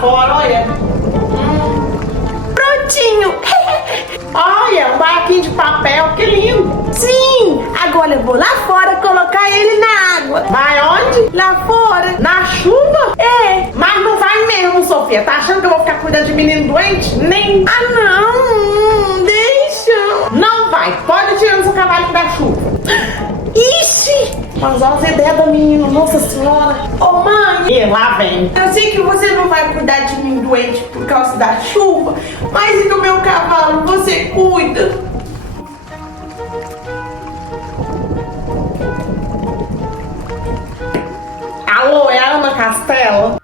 fora, olha. Prontinho. Olha, um barquinho de papel, que lindo. Sim, agora eu vou lá fora colocar ele na água. Vai onde? Lá fora. Na chuva? É. Mas não vai mesmo, Sofia. Tá achando que eu vou ficar cuidando de menino doente? Nem. Ah, não. Deixa. Não vai. Pode tirar no seu cavalo da chuva. Ixi. Mas olha as ideias do menino, nossa senhora. Ô, mãe. E lá vem. Eu sei que você não vai cuidar de mim doente por causa da chuva, mas e do meu cavalo você cuida? Alô, é a Ana Castela?